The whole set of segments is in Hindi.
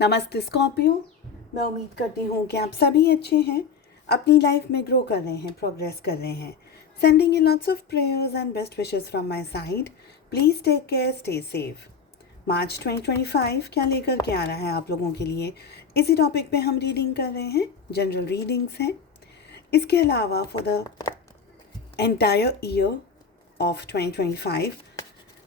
नमस्ते स्कॉर्पियो। मैं उम्मीद करती हूँ कि आप सभी अच्छे हैं, अपनी लाइफ में ग्रो कर रहे हैं, प्रोग्रेस कर रहे हैं। Sending you lots of prayers and best wishes from my side. Please take care, stay safe. March 2025 क्या लेकर के आ रहा है आप लोगों के लिए, इसी टॉपिक पे हम रीडिंग कर रहे हैं। जनरल रीडिंग्स हैं। इसके अलावा for the entire year of 2025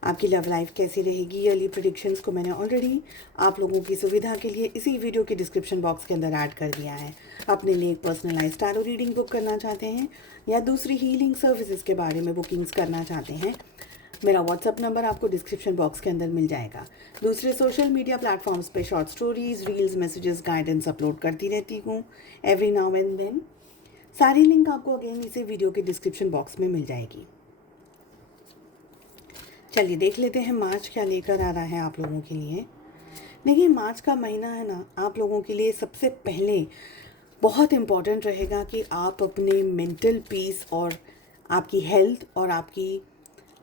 आपकी लव लाइफ कैसी रहेगी, ईयरली प्रिडिक्शंस को मैंने ऑलरेडी आप लोगों की सुविधा के लिए इसी वीडियो के डिस्क्रिप्शन बॉक्स के अंदर ऐड कर दिया है। अपने लिए एक पर्सनलाइज्ड टैरो रीडिंग बुक करना चाहते हैं या दूसरी हीलिंग सर्विसेज के बारे में बुकिंग्स करना चाहते हैं, मेरा व्हाट्सअप नंबर आपको डिस्क्रिप्शन बॉक्स के अंदर मिल जाएगा। दूसरे सोशल मीडिया प्लेटफॉर्म्स पे short stories, reels, messages, guidance upload करती रहती हूँ एवरी नाउ एंड देन। सारी लिंक आपको अगेन इसी वीडियो के डिस्क्रिप्शन बॉक्स में मिल जाएगी। चलिए देख लेते हैं मार्च क्या लेकर आ रहा है आप लोगों के लिए। देखिए, मार्च का महीना है ना, आप लोगों के लिए सबसे पहले बहुत इम्पॉर्टेंट रहेगा कि आप अपने मेंटल पीस और आपकी हेल्थ और आपकी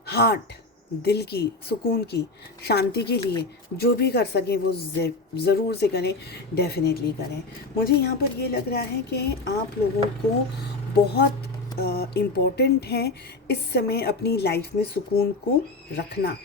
हार्ट, दिल की सुकून की शांति के लिए जो भी कर सकें वो ज़रूर से करें, डेफिनेटली करें। मुझे यहाँ पर ये लग रहा है कि आप लोगों को बहुत इम्पॉर्टेंट है इस समय अपनी लाइफ में सुकून को रखना,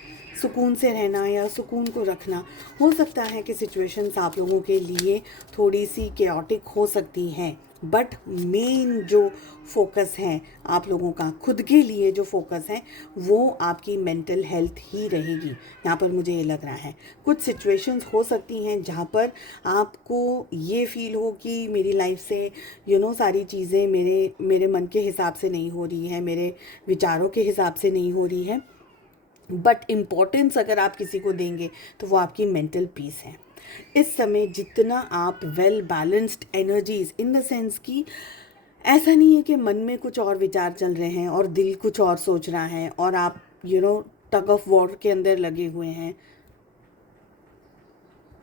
सुकून से रहना या सुकून को रखना। हो सकता है कि सिचुएशंस आप लोगों के लिए थोड़ी सी केओटिक हो सकती हैं, बट मेन जो फोकस है आप लोगों का, खुद के लिए जो फोकस है वो आपकी मेंटल हेल्थ ही रहेगी। यहाँ पर मुझे ये लग रहा है कुछ सिचुएशंस हो सकती हैं जहाँ पर आपको ये फील हो कि मेरी लाइफ से सारी चीज़ें मेरे मन के हिसाब से नहीं हो रही है, मेरे विचारों के हिसाब से नहीं हो रही है, बट इम्पॉर्टेंस अगर आप किसी को देंगे तो वो आपकी मेंटल पीस है। इस समय जितना आप well balanced energies, in the sense कि ऐसा नहीं है कि मन में कुछ और विचार चल रहे हैं और दिल कुछ और सोच रहा है और आप टग ऑफ वॉर के अंदर लगे हुए हैं,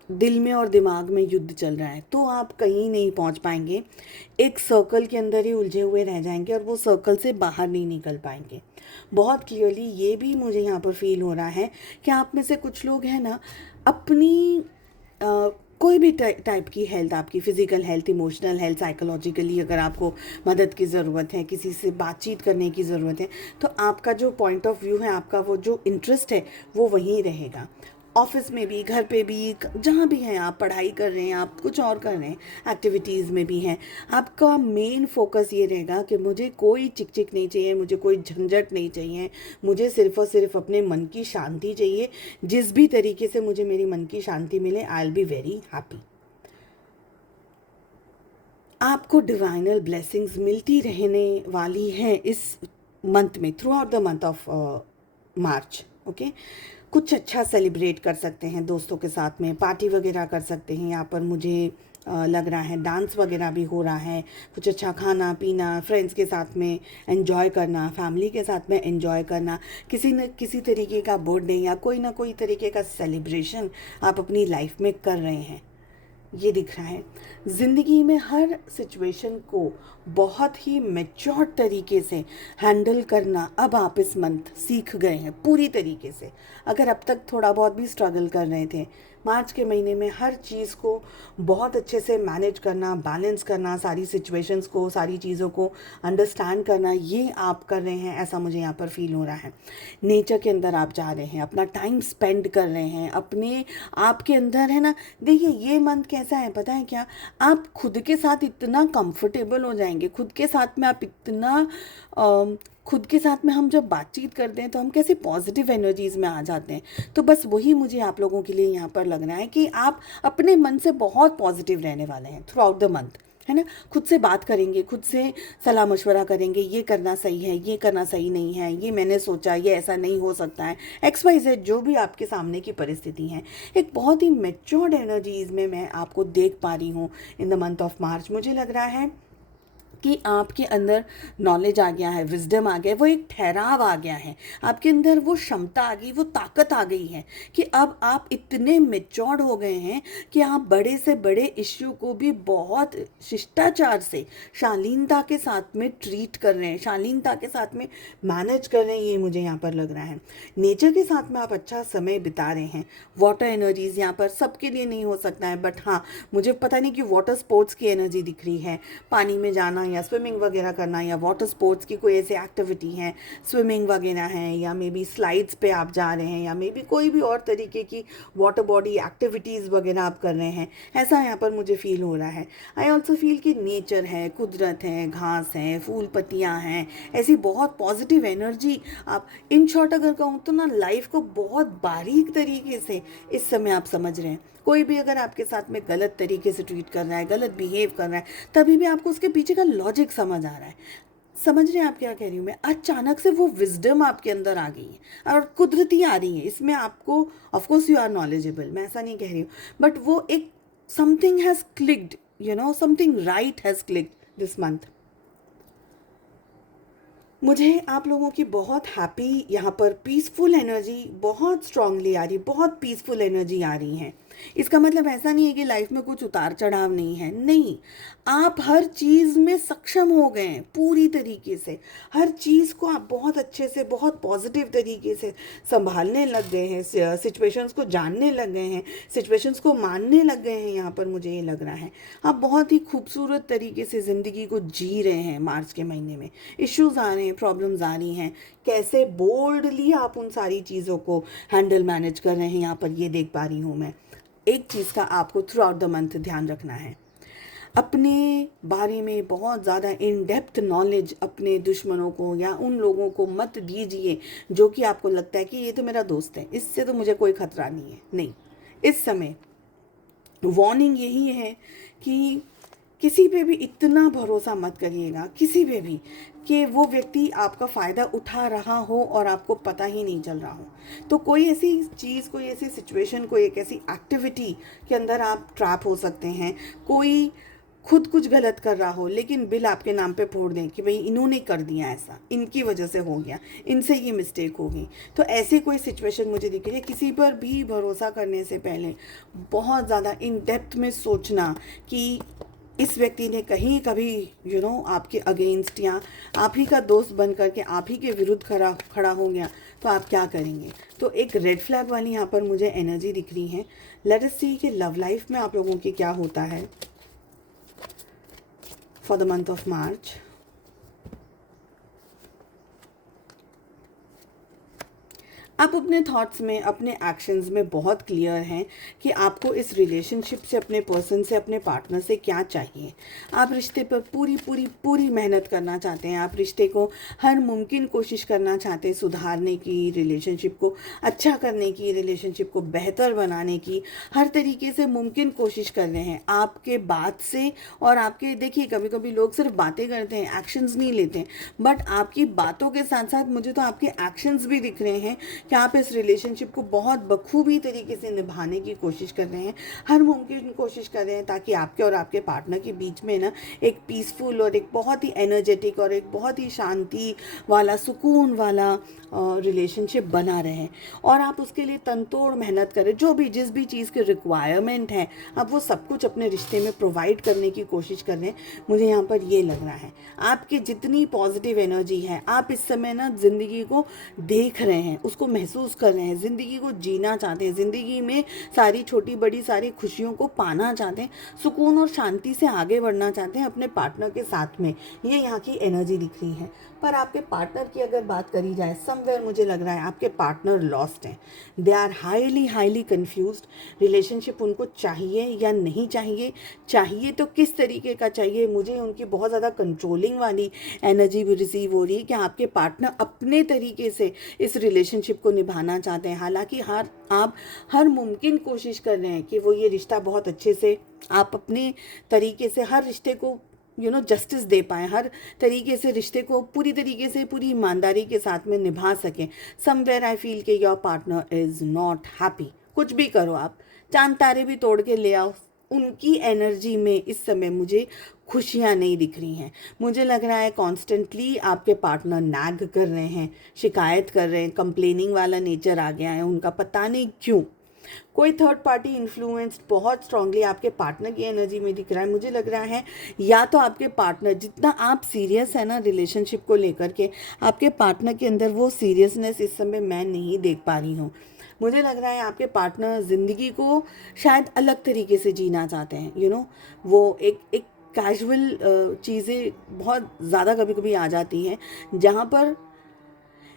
दिल में और दिमाग में युद्ध चल रहा है, तो आप कहीं नहीं पहुंच पाएंगे। एक सर्कल के अंदर ही उलझे हुए रह जाएंगे और वो सर्कल से बाहर नहीं निकल पाएंगे। बहुत क्लियरली ये भी मुझे यहाँ पर फील हो रहा है कि आप में से कुछ लोग हैं ना, अपनी कोई भी टाइप की हेल्थ, आपकी physical health, emotional health, psychologically अगर आपको मदद की ज़रूरत है, किसी से बातचीत करने की ज़रूरत है, तो आपका जो पॉइंट ऑफ व्यू है, आपका वो जो इंटरेस्ट है वो वहीं रहेगा। ऑफिस में भी, घर पे भी, जहाँ भी हैं आप, पढ़ाई कर रहे हैं, आप कुछ और कर रहे हैं, एक्टिविटीज़ में भी हैं, आपका मेन फोकस ये रहेगा कि मुझे कोई चिक चिक नहीं चाहिए, मुझे कोई झंझट नहीं चाहिए, मुझे सिर्फ और सिर्फ अपने मन की शांति चाहिए। जिस भी तरीके से मुझे मेरी मन की शांति मिले, I will be very happy. आपको डिवाइनल ब्लेसिंग्स मिलती रहने वाली हैं इस मंथ में, through out the month of March. Okay, कुछ अच्छा सेलिब्रेट कर सकते हैं, दोस्तों के साथ में पार्टी वगैरह कर सकते हैं। यहाँ पर मुझे लग रहा है डांस वगैरह भी हो रहा है, कुछ अच्छा खाना पीना, फ्रेंड्स के साथ में एंजॉय करना, फैमिली के साथ में एंजॉय करना, किसी न किसी तरीके का बर्थडे या कोई ना कोई तरीके का सेलिब्रेशन आप अपनी लाइफ में कर रहे हैं, ये दिख रहा है। ज़िंदगी में हर सिचुएशन को बहुत ही मैच्योर तरीके से हैंडल करना अब आप इस मंथ सीख गए हैं पूरी तरीके से। अगर अब तक थोड़ा बहुत भी स्ट्रगल कर रहे थे, मार्च के महीने में हर चीज़ को बहुत अच्छे से मैनेज करना, बैलेंस करना, सारी सिचुएशंस को, सारी चीज़ों को अंडरस्टैंड करना, ये आप कर रहे हैं, ऐसा मुझे यहाँ पर फील हो रहा है। नेचर के अंदर आप जा रहे हैं, अपना टाइम स्पेंड कर रहे हैं, अपने आप के अंदर है ना। देखिए, ये मंथ कैसा है पता है क्या, आप खुद के साथ इतना कंफर्टेबल हो जाएंगे, खुद के साथ में आप इतना खुद के साथ में हम जब बातचीत करते हैं तो हम कैसे पॉजिटिव एनर्जीज में आ जाते हैं। तो बस वही मुझे आप लोगों के लिए यहाँ पर लग रहा है कि आप अपने मन से बहुत पॉजिटिव रहने वाले हैं थ्रू आउट द मंथ, है ना। खुद से बात करेंगे, खुद से सलाह मशवरा करेंगे, ये करना सही है, ये करना सही नहीं है, ये मैंने सोचा, ये ऐसा नहीं हो सकता है, एक्स वाई जेड जो भी आपके सामने की परिस्थिति है। एक बहुत ही मैच्योर्ड एनर्जीज में मैं आपको देख पा रही हूँ in the month of March. मुझे लग रहा है कि आपके अंदर नॉलेज आ गया है, विजडम आ गया है, वो एक ठहराव आ गया है, आपके अंदर वो क्षमता आ गई, वो ताकत आ गई है कि अब आप इतने मेच्योर्ड हो गए हैं कि आप बड़े से बड़े इश्यू को भी बहुत शिष्टाचार से, शालीनता के साथ में ट्रीट कर रहे हैं, शालीनता के साथ में मैनेज कर रहे हैं। ये मुझे यहाँ पर लग रहा है नेचर के साथ में आप अच्छा समय बिता रहे हैं। वाटर एनर्जीज यहाँ पर सबके लिए नहीं हो सकता है, बट हाँ, मुझे पता नहीं कि वाटर स्पोर्ट्स की एनर्जी दिख रही है, पानी में जाना या स्विमिंग वगैरह करना, या वाटर स्पोर्ट्स की कोई ऐसी एक्टिविटी है, स्विमिंग वगैरह है, या मे बी स्लाइड्स पे आप जा रहे हैं, या मे बी कोई भी और तरीके की वाटर बॉडी एक्टिविटीज़ वगैरह आप कर रहे हैं, ऐसा यहाँ पर मुझे फील हो रहा है। आई ऑल्सो फील कि नेचर है, कुदरत है, घास है, फूल पत्तियाँ हैं, ऐसी बहुत पॉजिटिव एनर्जी। आप इन शॉर्ट अगर कहूँ तो ना, लाइफ को बहुत बारीक तरीके से इस समय आप समझ रहे हैं। कोई भी अगर आपके साथ में गलत तरीके से ट्रीट कर रहा है, गलत बिहेव कर रहा है, तभी भी आपको उसके पीछे का लॉजिक समझ आ रहा है। समझ रहे हैं आप क्या कह रही हूँ मैं? अचानक से वो विजडम आपके अंदर आ गई है और कुदरती आ रही है इसमें आपको। ऑफकोर्स यू आर नॉलेजेबल, मैं ऐसा नहीं कह रही हूँ, बट वो एक something has clicked, something right has clicked this month. मुझे आप लोगों की बहुत हैप्पी यहाँ पर पीसफुल एनर्जी बहुत स्ट्रांगली आ रही, बहुत पीसफुल एनर्जी आ रही है। इसका मतलब ऐसा नहीं है कि लाइफ में कुछ उतार चढ़ाव नहीं है, नहीं, आप हर चीज़ में सक्षम हो गए हैं पूरी तरीके से। हर चीज़ को आप बहुत अच्छे से, बहुत पॉजिटिव तरीके से संभालने लग गए हैं, सिचुएशंस को जानने लग गए हैं, सिचुएशंस को मानने लग गए हैं। यहाँ पर मुझे ये लग रहा है आप बहुत ही खूबसूरत तरीके से ज़िंदगी को जी रहे हैं। मार्च के महीने में इश्यूज आ रहे हैं, प्रॉब्लम्स आ रही हैं, कैसे बोल्डली आप उन सारी चीज़ों को हैंडल मैनेज कर रहे हैं, यहाँ पर ये देख पा रही हूँ मैं। एक चीज़ का आपको थ्रू आउट द मंथ ध्यान रखना है, अपने बारे में बहुत ज़्यादा इन डेप्थ नॉलेज अपने दुश्मनों को या उन लोगों को मत दीजिए जो कि आपको लगता है कि ये तो मेरा दोस्त है, इससे तो मुझे कोई खतरा नहीं है। नहीं, इस समय वार्निंग यही है कि किसी पे भी इतना भरोसा मत करिएगा, किसी पे भी, कि वो व्यक्ति आपका फ़ायदा उठा रहा हो और आपको पता ही नहीं चल रहा हो। तो कोई ऐसी चीज़, कोई ऐसी सिचुएशन, कोई एक ऐसी एक्टिविटी के अंदर आप ट्रैप हो सकते हैं। कोई खुद कुछ गलत कर रहा हो लेकिन बिल आपके नाम पे फोड़ दें कि भाई इन्होंने कर दिया, ऐसा इनकी वजह से हो गया, इनसे ये मिस्टेक हो गई। तो ऐसी कोई सिचुएशन मुझे दिख रही है। किसी पर भी भरोसा करने से पहले बहुत ज़्यादा इन डेप्थ में सोचना कि इस व्यक्ति ने कहीं कभी आपके अगेंस्ट या आप ही का दोस्त बन करके आप ही के विरुद्ध खड़ा हो गया तो आप क्या करेंगे। तो एक रेड फ्लैग वाली यहाँ पर मुझे एनर्जी दिख रही है। लेट अस सी कि लव लाइफ में आप लोगों की क्या होता है for the month of March. आप अपने थॉट्स में, अपने एक्शंस में बहुत क्लियर हैं कि आपको इस रिलेशनशिप से, अपने पर्सन से, अपने पार्टनर से क्या चाहिए। आप रिश्ते पर पूरी पूरी पूरी मेहनत करना चाहते हैं। आप रिश्ते को हर मुमकिन कोशिश करना चाहते हैं सुधारने की, रिलेशनशिप को अच्छा करने की, रिलेशनशिप को बेहतर बनाने की हर तरीके से मुमकिन कोशिश कर रहे हैं। आपके बात से और आपके, देखिए कभी कभी लोग सिर्फ बातें करते हैं, एक्शंस नहीं लेते हैं, बट आपकी बातों के साथ साथ मुझे तो आपके एक्शंस भी दिख रहे हैं कि आप इस रिलेशनशिप को बहुत बखूबी तरीके से निभाने की कोशिश कर रहे हैं, हर मुमकिन कोशिश कर रहे हैं ताकि आपके और आपके पार्टनर के बीच में ना एक पीसफुल और एक बहुत ही एनर्जेटिक और एक बहुत ही शांति वाला, सुकून वाला रिलेशनशिप बना रहे। और आप उसके लिए तनतोड़ मेहनत करें, जो भी जिस भी चीज़ की रिक्वायरमेंट है आप वो सब कुछ अपने रिश्ते में प्रोवाइड करने की कोशिश कर रहे हैं। मुझे यहाँ पर ये लग रहा है आपकी जितनी पॉजिटिव एनर्जी है, आप इस समय ना ज़िंदगी को देख रहे हैं, उसको महसूस कर रहे हैं, ज़िंदगी को जीना चाहते हैं, ज़िंदगी में सारी छोटी बड़ी सारी खुशियों को पाना चाहते हैं, सुकून और शांति से आगे बढ़ना चाहते हैं अपने पार्टनर के साथ में। ये यहाँ की एनर्जी दिख रही है। पर आपके पार्टनर की अगर बात करी जाए, समवेयर मुझे लग रहा है आपके पार्टनर लॉस्ट हैं। They are highly confused. Relationship उनको चाहिए या नहीं चाहिए, चाहिए तो किस तरीके का चाहिए। मुझे उनकी बहुत ज़्यादा कंट्रोलिंग वाली एनर्जी भी रिसीव हो रही है कि आपके पार्टनर अपने तरीके से इस रिलेशनशिप को निभाना चाहते हैं। हालांकि आप हर मुमकिन कोशिश कर रहे हैं कि वो ये रिश्ता बहुत अच्छे से, आप अपने तरीके से हर रिश्ते को जस्टिस दे पाएँ, हर तरीके से रिश्ते को पूरी तरीके से, पूरी ईमानदारी के साथ में निभा सकें। समवेयर आई फील कि your partner is not happy. कुछ भी करो, आप चांद तारे भी तोड़ के ले आओ, उनकी एनर्जी में इस समय मुझे खुशियाँ नहीं दिख रही हैं। मुझे लग रहा है कॉन्स्टेंटली आपके पार्टनर नैग कर रहे हैं, शिकायत कर रहे हैं, कंप्लेनिंग वाला नेचर आ गया है उनका, पता नहीं क्यों। कोई थर्ड पार्टी इन्फ्लुएंस्ड बहुत स्ट्रांगली आपके पार्टनर की एनर्जी में दिख रहा है। मुझे लग रहा है या तो आपके पार्टनर, जितना आप सीरियस है ना रिलेशनशिप को लेकर के, आपके पार्टनर के अंदर वो सीरियसनेस इस समय मैं नहीं देख पा रही हूँ। मुझे लग रहा है आपके पार्टनर ज़िंदगी को शायद अलग तरीके से जीना चाहते हैं। वो एक कैजुअल चीज़ें बहुत ज़्यादा कभी कभी आ जाती हैं, जहाँ पर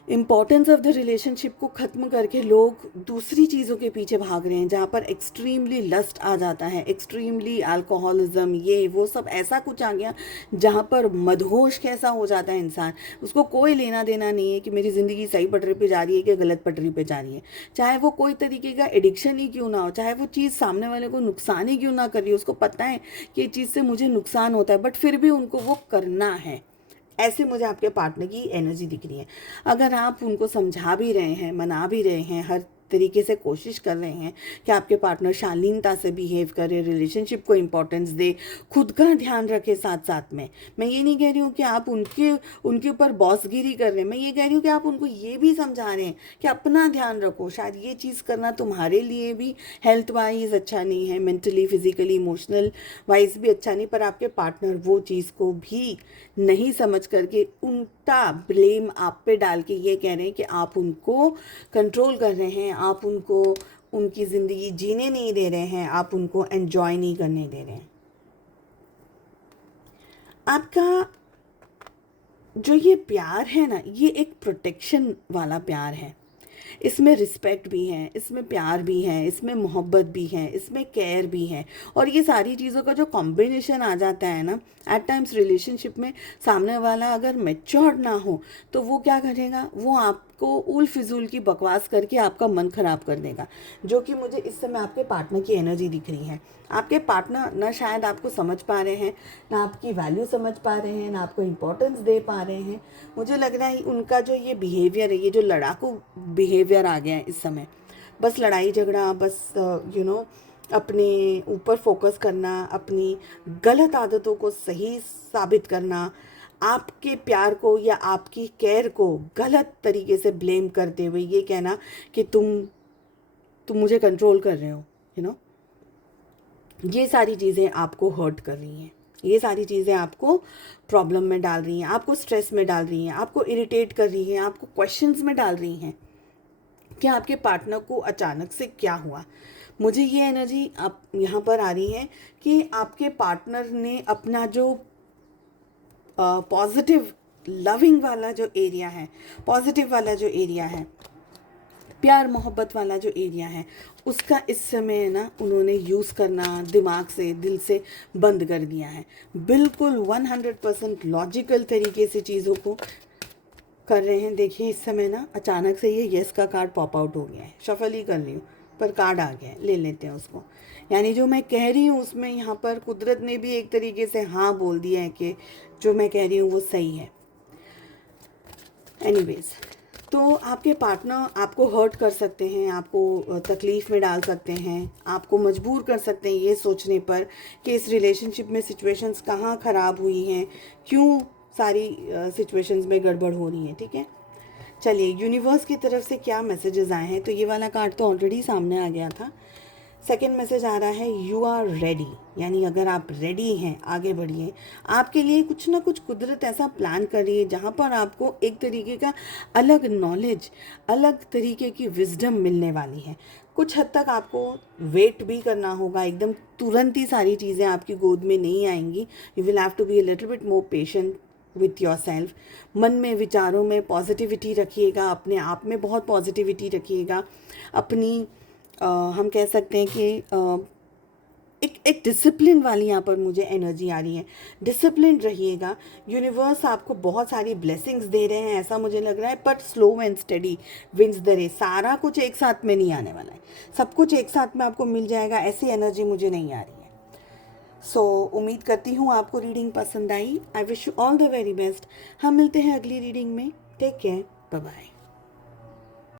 इम्पॉर्टेंस ऑफ द रिलेशनशिप को ख़त्म करके लोग दूसरी चीज़ों के पीछे भाग रहे हैं, जहाँ पर एक्सट्रीमली लस्ट आ जाता है, एक्सट्रीमली अल्कोहलिज्म, ये वो सब ऐसा कुछ आ गया जहाँ पर मदहोश कैसा हो जाता है इंसान। उसको कोई लेना देना नहीं है कि मेरी ज़िंदगी सही पटरी पे जा रही है कि गलत पटरी पे जा रही है। चाहे वो कोई तरीके का एडिक्शन ही क्यों ना हो, चाहे वो चीज़ सामने वाले को नुकसान ही क्यों ना कर रही हो, उसको पता है कि इस चीज़ से मुझे नुकसान होता है, बट फिर भी उनको वो करना है। ऐसे मुझे आपके पार्टनर की एनर्जी दिख रही है। अगर आप उनको समझा भी रहे हैं, मना भी रहे हैं, हर तरीके से कोशिश कर रहे हैं कि आपके पार्टनर शालीनता से बिहेव करे, रिलेशनशिप को इम्पोर्टेंस दे, खुद का ध्यान रखे साथ साथ में। मैं ये नहीं कह रही हूँ कि आप उनके ऊपर बॉसगिरी कर रहे हैं, मैं ये कह रही हूँ कि आप उनको ये भी समझा रहे हैं कि अपना ध्यान रखो। शायद ये चीज़ करना तुम्हारे लिए भी हेल्थ वाइज अच्छा नहीं है, मेंटली, फिजिकली, इमोशनल वाइज भी अच्छा नहीं, पर आपके पार्टनर वो चीज़ को भी नहीं समझ करके उल्टा ब्लेम आप पे डाल के ये कह रहे हैं कि आप उनको कंट्रोल कर रहे हैं, आप उनको उनकी ज़िंदगी जीने नहीं दे रहे हैं, आप उनको एंजॉय नहीं करने दे रहे हैं। आपका जो ये प्यार है ना, ये एक प्रोटेक्शन वाला प्यार है। इसमें रिस्पेक्ट भी है, इसमें प्यार भी है, इसमें मोहब्बत भी है, इसमें केयर भी है। और ये सारी चीज़ों का जो कॉम्बिनेशन आ जाता है ना, एट टाइम्स रिलेशनशिप में सामने वाला अगर मैच्योर ना हो तो वो क्या करेगा, वो आपको उल फिजूल की बकवास करके आपका मन ख़राब कर देगा, जो कि मुझे इस समय आपके पार्टनर की एनर्जी दिख रही है। आपके पार्टनर ना शायद आपको समझ पा रहे हैं, ना आपकी वैल्यू समझ पा रहे हैं, ना आपको इम्पोर्टेंस दे पा रहे हैं। मुझे लग रहा है उनका जो ये बिहेवियर है, ये जो लड़ाकू बिहेवियर आ गया है इस समय, बस लड़ाई झगड़ा, बस अपने ऊपर फोकस करना, अपनी गलत आदतों को सही साबित करना, आपके प्यार को या आपकी केयर को गलत तरीके से ब्लेम करते हुए ये कहना कि तुम मुझे कंट्रोल कर रहे हो, ये सारी चीज़ें आपको हर्ट कर रही हैं, ये सारी चीज़ें आपको प्रॉब्लम में डाल रही हैं, आपको स्ट्रेस में डाल रही हैं, आपको इरिटेट कर रही हैं, आपको क्वेश्चंस में डाल रही हैं कि आपके पार्टनर को अचानक से क्या हुआ। मुझे ये एनर्जी आप यहाँ पर आ रही है कि आपके पार्टनर ने अपना जो पॉजिटिव लविंग वाला जो एरिया है, पॉजिटिव वाला जो एरिया है, प्यार मोहब्बत वाला जो एरिया है, उसका इस समय ना उन्होंने यूज़ करना दिमाग से, दिल से बंद कर दिया है। बिल्कुल 100% लॉजिकल तरीके से चीज़ों को कर रहे हैं। देखिए इस समय ना अचानक से ये यस का कार्ड पॉप आउट हो गया है, शफल ही कर रही हूँ पर कार्ड आ गया है, ले लेते हैं उसको। यानी जो मैं कह रही हूँ उसमें यहाँ पर कुदरत ने भी एक तरीके से हाँ बोल दिया है कि जो मैं कह रही हूँ वो सही है। एनीवेज, तो आपके पार्टनर आपको हर्ट कर सकते हैं, आपको तकलीफ़ में डाल सकते हैं, आपको मजबूर कर सकते हैं ये सोचने पर कि इस रिलेशनशिप में सिचुएशंस कहाँ ख़राब हुई हैं, क्यों सारी सिचुएशंस में गड़बड़ हो रही हैं। ठीक है, चलिए यूनिवर्स की तरफ से क्या मैसेजेस आए हैं। तो ये वाला कार्ड तो ऑलरेडी सामने आ गया था। सेकेंड मैसेज आ रहा है यू आर रेडी, यानी अगर आप रेडी हैं आगे बढ़िए। आपके लिए कुछ ना कुछ कुदरत ऐसा प्लान कर रही है जहाँ पर आपको एक तरीके का अलग नॉलेज, अलग तरीके की विजडम मिलने वाली है। कुछ हद तक आपको वेट भी करना होगा, एकदम तुरंत ही सारी चीज़ें आपकी गोद में नहीं आएंगी। You will have to be a little bit more patient with yourself. मन में, विचारों में पॉजिटिविटी रखिएगा, अपने आप में बहुत पॉजिटिविटी रखिएगा। अपनी हम कह सकते हैं कि एक डिसिप्लिन वाली यहाँ पर मुझे एनर्जी आ रही है। डिसिप्लिन रहिएगा। यूनिवर्स आपको बहुत सारी ब्लेसिंग्स दे रहे हैं ऐसा मुझे लग रहा है, but slow and steady wins the race. सारा कुछ एक साथ में नहीं आने वाला है, सब कुछ एक साथ में आपको मिल जाएगा, ऐसी एनर्जी मुझे नहीं आ रही है। सो उम्मीद करती हूँ आपको रीडिंग पसंद आई। I wish you all the very best. हम मिलते हैं अगली रीडिंग में। Take care, bye bye.